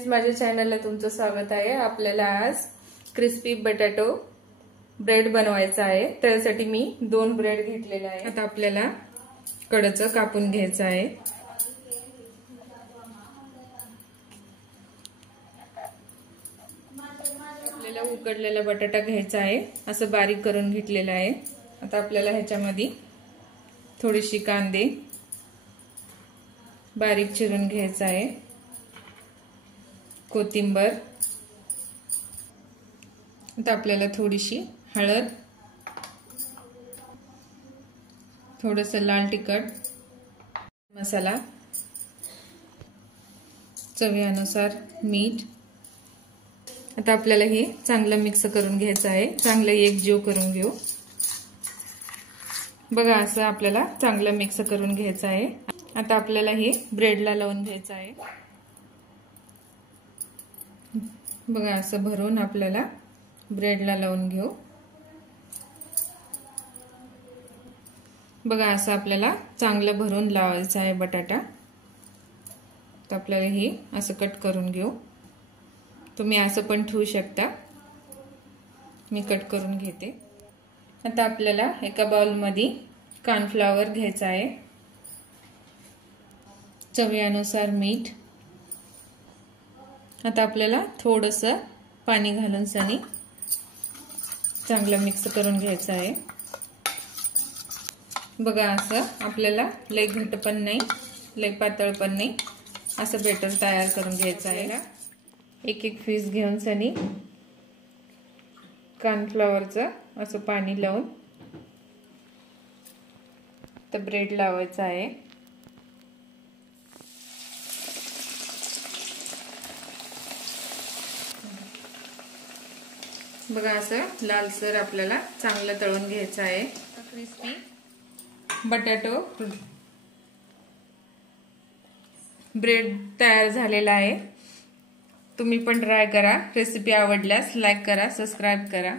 Friends, माझ्या चॅनलला तुमचं स्वागत आहे। आपल्याला आज क्रिस्पी बटाटो ब्रेड बनवायचा आहे। त्यासाठी मी 2 ब्रेड घेतलेले आहे। आता आपल्याला कडचं कापून घ्यायचं आहे। आपल्याला उकडलेला बटाटा घ्यायचा आहे, असं बारीक करून घेतलेला आहे। आता आपल्याला ह्याच्यामध्ये थोडीशी कांदे बारीक चिरून घ्यायचा आहे, कोथिंबर, आता आपल्याला थोडीशी हळद, थोडंसं लाल तिखट मसाला, चवीनुसार मीठ। आता आपल्याला हे चांगलं मिक्स करून घ्यायचं आहे, चांगलं एकजीव करून घेऊ। बघा, असं आपल्याला चांगलं मिक्स करून घ्यायचं आहे। आता आपल्याला हे ब्रेडला लावून घ्यायचं आहे। बघा, असं भरून आपल्याला ब्रेडला लावून घेऊ। बघा, असं आपल्याला चांगलं भरून लावायचं आहे बटाटा। तर आपल्याला हे असं कट करून घेऊ। तुम्ही असं पण ठेवू शकता, मी कट करून घेते। आता आपल्याला एका बाउलमध्ये कॉर्नफ्लॉवर घ्यायचा आहे, चवीनुसार मीठ। आता आपल्याला थोडंसं पाणी घालून सनी चांगलं मिक्स करून घ्यायचं आहे। बघा, असं आपल्याला लय घट्ट पण नाही, लय पातळ पण नाही, असं बेटर तयार करून घ्यायचं आहे। एक पीस घेऊन सनी कॉर्नफ्लॉवरचं असं पाणी लावून तर ब्रेड लावायचं आहे। बघा, असं लालसर आपल्याला चांगलं तळून घ्यायचं आहे। क्रिस्पी बटाटो ब्रेड तयार झालेला आहे। तुम्ही पण ट्राय करा। रेसिपी आवडल्यास लाईक करा, सबस्क्राइब करा।